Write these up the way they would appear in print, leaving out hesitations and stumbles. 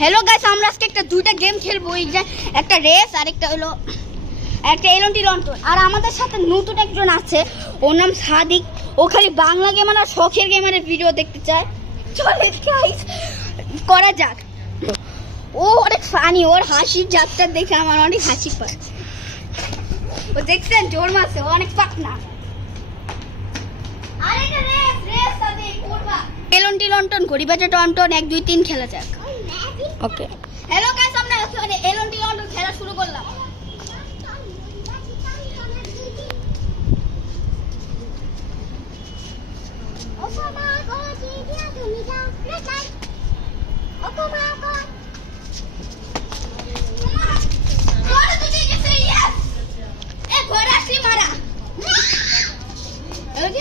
Hello guys, আমরা আজকে দুইটা গেম খেলবো। একটা রেস আর একটা হলো একটা এলনটি লন্টন। আর আমাদের সাথে নতুন একজন আছে, ওর নাম সাদিক। ও খালি বাংলা গেম আর শখের গেমারের ভিডিও দেখতে চায়। চলে গাইস করা যাক। ও অনেক ফানি, ওর হাসির জাতটা দেখে আমার অনেক হাসি পায়। ও দেখছেন জোর মারছে, ও অনেক পাকনা। আর এটা রেস রেস সাদিক করবা। এলনটি লন্টন গরিবাজা টন্টন 1 2 3 খেলা যাক। ওকে হ্যালো গাইস, আমরা এলনটি লন্ডন খেলা শুরু করলাম।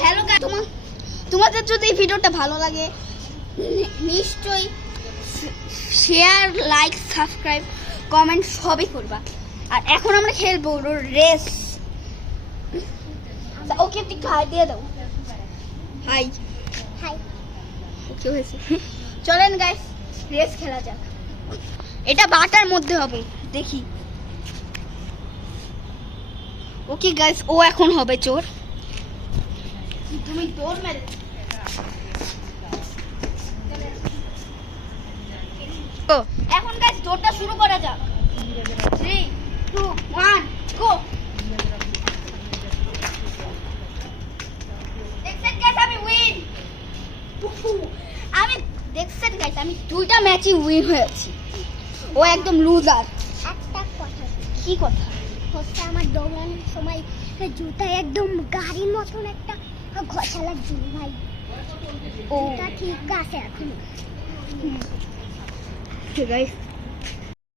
হ্যালো গাইস, তোমাদের যদি ভিডিওটা ভালো লাগে নিশ্চয়ই শেয়ার, লাইক, সাবস্ক্রাইব, কমেন্ট সবই করবা। আর এখন আমরা খেলবো রেস। ওকে একটু হাই দিয়ে দাও। High high. কি হয়েছে? চলেন গাইস রেস খেলা যাক। এটা বাটার মধ্যে হবে, দেখি। ওকে গাইস, ও এখন হবে চোর। তুমি দৌড় মেরে এখন গাইস দৌড়টা শুরু করা যাক। 3 2 1 গো। দেখছেন গাইস আমি উইন। আমি দেখছেন গাইস আমি দুইটা ম্যাচই উইন হয়েছি। ও একদম লুজার। একটা কথা, কি কথা? হচ্ছে আমার দৌড়ানোর সময় জুতা একদম গাড়ির মতন একটা ঘষা লাগছিল ভাই। ও ওটা ঠিক আছে এখন। গাইস